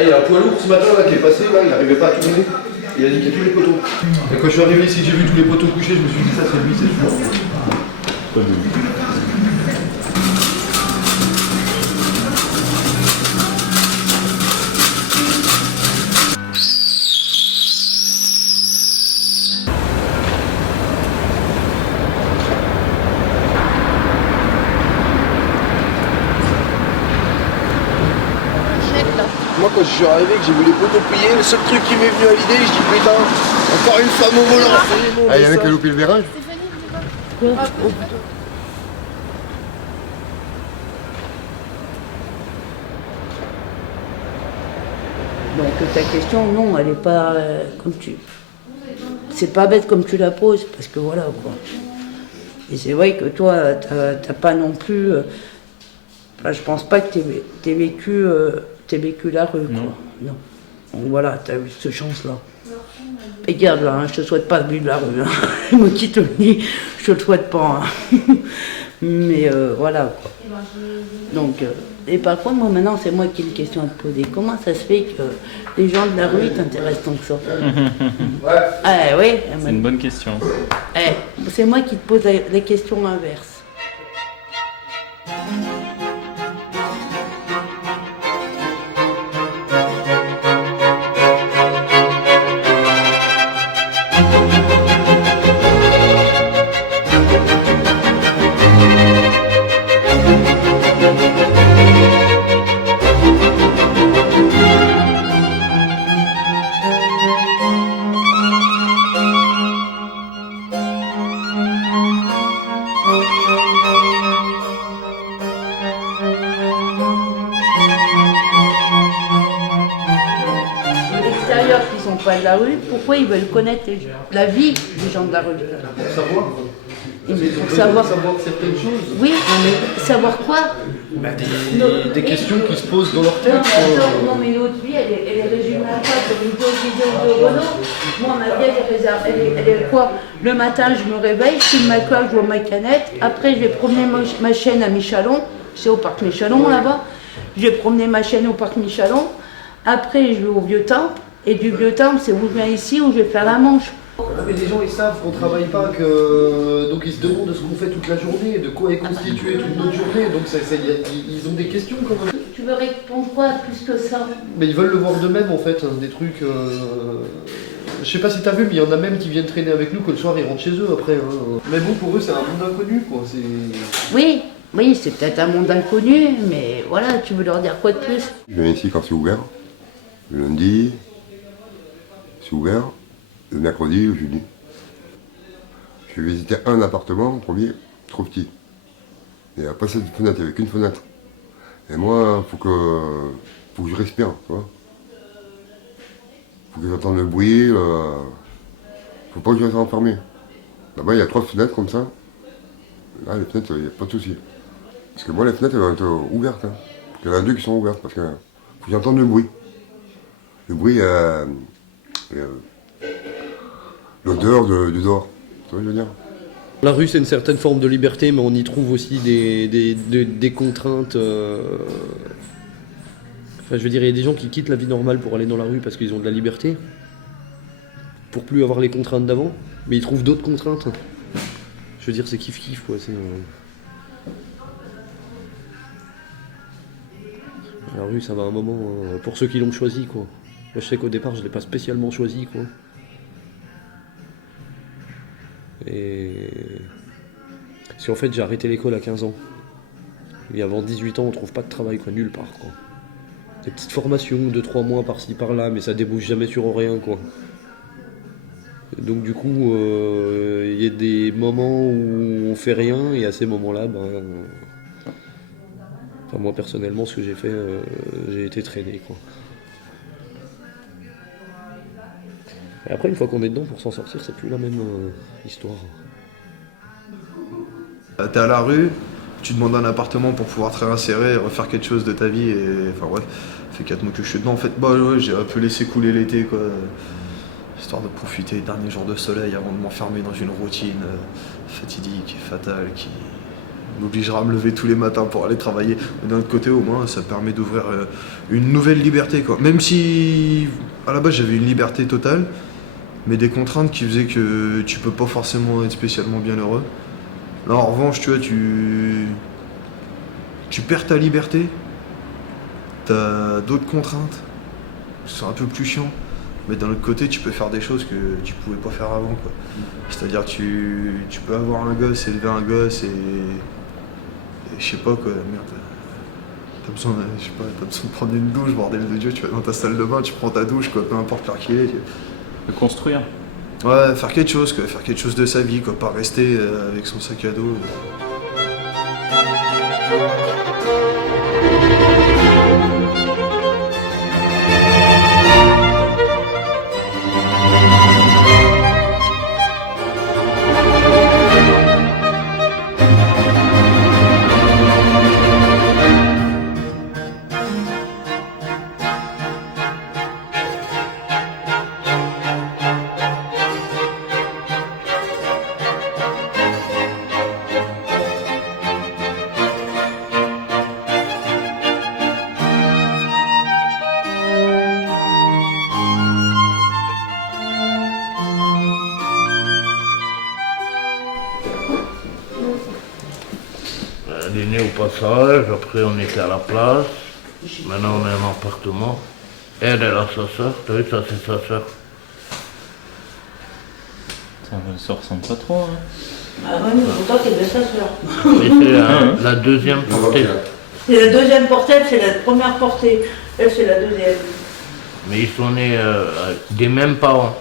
Ah, il y a un poids lourd ce matin là, qui est passé, là, il n'arrivait pas à tourner. Il a niqué tous les poteaux. Et quand je suis arrivé ici, j'ai vu tous les poteaux couchés, je me suis dit ça c'est lui, c'est sûr. Moi quand je suis arrivé, que j'ai vu les poteaux pliés, le seul truc qui m'est venu à l'idée, je dis putain, encore une femme au volant. Ah, il y en a qui a loupé le virage. Donc ta question, non, elle n'est pas comme tu... C'est pas bête comme tu la poses, parce que voilà, quoi. Et c'est vrai que toi, t'as pas non plus... Enfin, je pense pas que t'aies vécu la rue, quoi. Non. Donc voilà, t'as eu cette chance-là. Et regarde là, hein, je te souhaite pas de vivre la rue. Hein. Moi qui te le dis, je te le souhaite pas. Hein. Mais voilà, quoi. Donc, et par contre, moi maintenant, c'est moi qui ai une question à te poser. Comment ça se fait que les gens de la rue t'intéressent tant que ça? Ah oui. C'est une bonne question. C'est moi qui te pose la question inverse. Qui sont pas de la rue, pourquoi ils veulent connaître la vie des gens de la rue? Pour savoir. Pour savoir certaines choses. Oui, mais savoir quoi? Des questions qui se posent dans leur tête. Non, mais notre vie, elle est résumée à quoi? Comme une dose de Renault. Moi, ma vie, elle est quoi? Le matin, je me réveille, je fume ma clope, je vois ma canette. Après, je vais promener ma chaîne à Michalon. C'est au parc Michalon, là-bas. Je vais promener ma chaîne au parc Michalon. Après, je vais au Vieux-Temple. Et du Vieux-Temple, c'est où je viens ici, où je vais faire la manche. Mais les gens ils savent qu'on travaille pas, donc ils se demandent de ce qu'on fait toute la journée, de quoi est constituée toute notre journée, donc ils ont des questions quand même. Tu veux répondre quoi plus que ça? Mais ils veulent le voir d'eux-mêmes en fait, hein, des trucs... Je sais pas si t'as vu, mais il y en a même qui viennent traîner avec nous, que le soir ils rentrent chez eux après. Hein. Mais bon, pour eux c'est un monde inconnu quoi, Oui, c'est peut-être un monde inconnu, mais voilà, tu veux leur dire quoi de plus? Je viens ici quand c'est ouvert, le lundi, c'est ouvert. Le mercredi ou jeudi. Je vais visiter un appartement, le premier, trop petit. Il n'y a pas cette fenêtre, il n'y avait qu'une fenêtre. Et moi, faut que je respire, tu vois. Faut que j'entende le bruit, faut pas que je reste enfermé. Là-bas, il y a 3 fenêtres comme ça. Là, les fenêtres, il n'y a pas de souci. Parce que moi, les fenêtres, elles vont être ouvertes. Hein. Il y en a 2 qui sont ouvertes, parce que faut que j'entende le bruit. Le bruit, l'odeur du dehors, tu vois ce que je veux dire? La rue, c'est une certaine forme de liberté, mais on y trouve aussi des contraintes. Enfin, je veux dire, il y a des gens qui quittent la vie normale pour aller dans la rue parce qu'ils ont de la liberté, pour plus avoir les contraintes d'avant, mais ils trouvent d'autres contraintes. Je veux dire, c'est kiff-kiff, quoi. La rue, ça va un moment, pour ceux qui l'ont choisi, quoi. Moi, je sais qu'au départ, je ne l'ai pas spécialement choisi, quoi. Et parce qu'en fait j'ai arrêté l'école à 15 ans. Et avant 18 ans on trouve pas de travail quoi, nulle part quoi. Des petites formations, 2-3 mois par-ci par-là, mais ça débouche jamais sur rien quoi. Et donc du coup il y a des moments où on fait rien et à ces moments-là enfin moi personnellement ce que j'ai fait j'ai été traîné quoi. Et après, une fois qu'on est dedans, pour s'en sortir, c'est plus la même histoire. T'es à la rue, tu demandes un appartement pour pouvoir te réinsérer, refaire quelque chose de ta vie, et enfin bref, ça fait 4 mois que je suis dedans. En fait, bah ouais, j'ai un peu laissé couler l'été, quoi. Histoire de profiter des derniers jours de soleil avant de m'enfermer dans une routine fatidique et fatale qui m'obligera à me lever tous les matins pour aller travailler. Mais d'un autre côté, au moins, ça permet d'ouvrir une nouvelle liberté, quoi. Même si, à la base, j'avais une liberté totale, mais des contraintes qui faisaient que tu peux pas forcément être spécialement bien heureux. Là, en revanche, tu vois, tu perds ta liberté, t'as d'autres contraintes qui sont un peu plus chiants. Mais d'un autre côté, tu peux faire des choses que tu pouvais pas faire avant, quoi. C'est-à-dire tu peux avoir un gosse, élever un gosse et je sais pas quoi, merde. T'as besoin de prendre une douche, bordel de Dieu, tu vas dans ta salle de bain, tu prends ta douche, quoi, peu importe l'heure qu'il est. De construire. Ouais, faire quelque chose, quoi, faire quelque chose de sa vie, quoi, pas rester avec son sac à dos. Elle est née au passage, après on était à la place, maintenant on est en appartement. Elle a sa soeur, t'as vu, ça c'est sa soeur. Ça se ressemble pas trop, hein. Ah ouais, mais pourtant c'est de sa sœur. Mais c'est la deuxième portée. C'est la deuxième portée, c'est la première portée. Elle, c'est la deuxième. Mais ils sont nés des mêmes parents,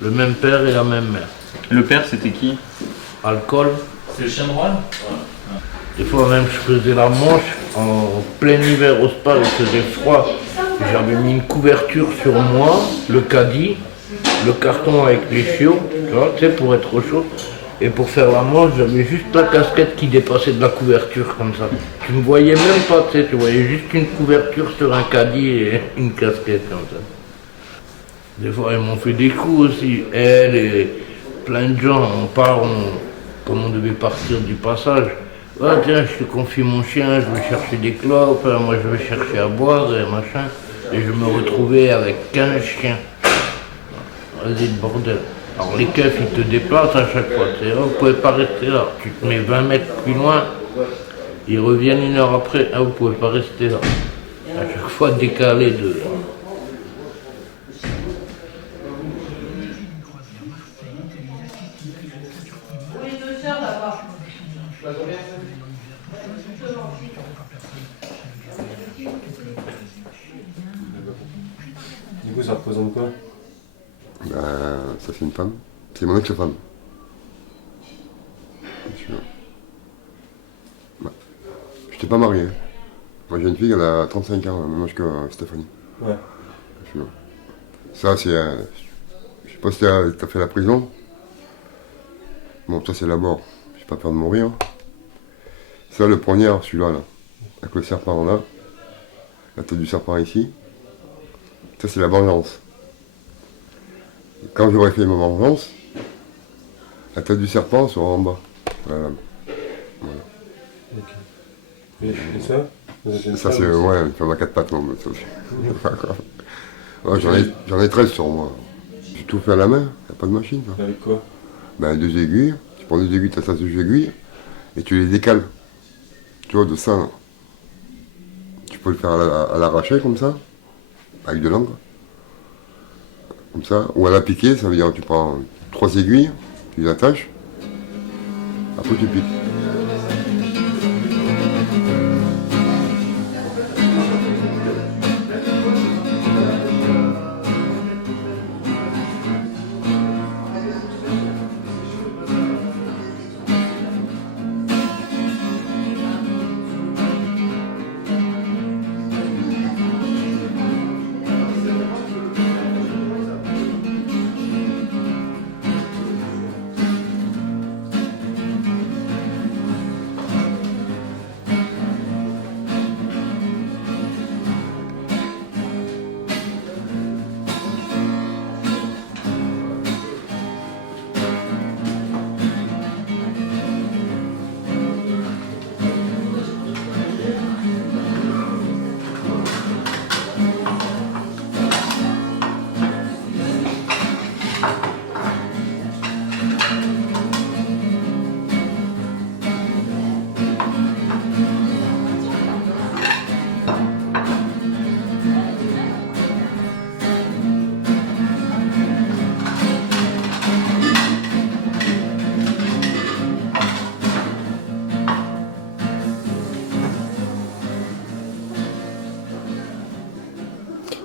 le même père et la même mère. Le père, c'était qui? Alcool. C'est le chien de Rouen. Des fois même je faisais la manche en plein hiver au spa, il faisait froid. J'avais mis une couverture sur moi, le caddie, le carton avec les chiots, tu vois, tu sais, pour être au chaud. Et pour faire la manche, j'avais juste la casquette qui dépassait de la couverture comme ça. Tu me voyais même pas, tu sais, tu voyais juste une couverture sur un caddie et une casquette comme ça. Des fois ils m'ont fait des coups aussi, elle et plein de gens, comme on devait partir du passage. Ah tiens, je te confie mon chien, je vais chercher des clopes, moi je vais chercher à boire et machin. Et je me retrouvais avec 15 chiens. Vas-y, le bordel. Alors les keufs, ils te déplacent à chaque fois. Tu sais, oh, vous pouvez pas rester là. Tu te mets 20 mètres plus loin, ils reviennent une heure après. Ah, vous pouvez pas rester là. À chaque fois décalé de... Du coup, ça représente quoi? Ça c'est une femme. C'est mon ex-femme. Je t'ai pas marié. Moi j'ai une fille, elle a 35 ans, même âge que Stéphanie. Ouais. Ça c'est... je sais pas si t'as fait la prison. Bon, ça c'est la mort. J'ai pas peur de mourir. Ça, le poignard, celui-là, là, avec le serpent là, la tête du serpent ici. Ça c'est la vengeance. Et quand j'aurais fait ma vengeance, la tête du serpent sera en bas. Voilà. Et ça? Ça c'est, ouais, une femme à 4 pattes, non, mais ça aussi. Ouais, j'en ai 13 sur moi. J'ai tout fait à la main, y a pas de machine. Ça. Avec quoi? Ben, 2 aiguilles, tu prends 2 aiguilles, tu as ça 2 aiguilles, et tu les décales. Tu vois, de ça, là. Tu peux le faire à l'arracher, comme ça, avec de l'encre. Comme ça, ou à la piquer, ça veut dire que tu prends 3 aiguilles, tu les attaches, après tu piques.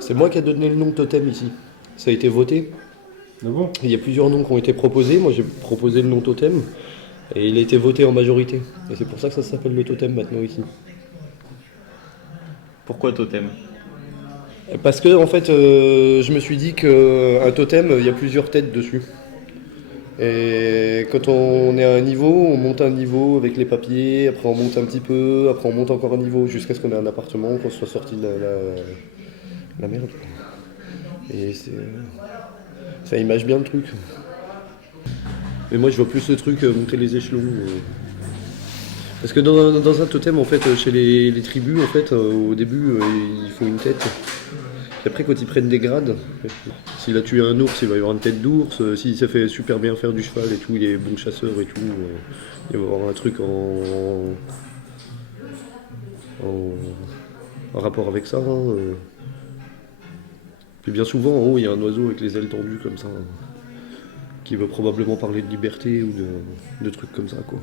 C'est moi qui ai donné le nom de totem ici. Ça a été voté. Ah bon? Il y a plusieurs noms qui ont été proposés. Moi, j'ai proposé le nom totem. Et il a été voté en majorité. Et c'est pour ça que ça s'appelle le totem maintenant ici. Pourquoi totem? Parce que, en fait, je me suis dit qu'un totem, il y a plusieurs têtes dessus. Et quand on est à un niveau, on monte un niveau avec les papiers, après on monte un petit peu, après on monte encore un niveau jusqu'à ce qu'on ait un appartement, qu'on soit sorti de la merde. Et ça image bien le truc. Mais moi je vois plus le truc monter les échelons. Parce que dans un totem, en fait, chez les tribus, en fait, au début, il faut une tête. Et après, quand ils prennent des grades, s'il a tué un ours, il va y avoir une tête d'ours. S'il sait fait super bien faire du cheval et tout, il est bon chasseur et tout, il va y avoir un truc en rapport avec ça. Hein. Puis bien souvent, en haut, il y a un oiseau avec les ailes tendues comme ça, qui veut probablement parler de liberté ou de trucs comme ça, quoi.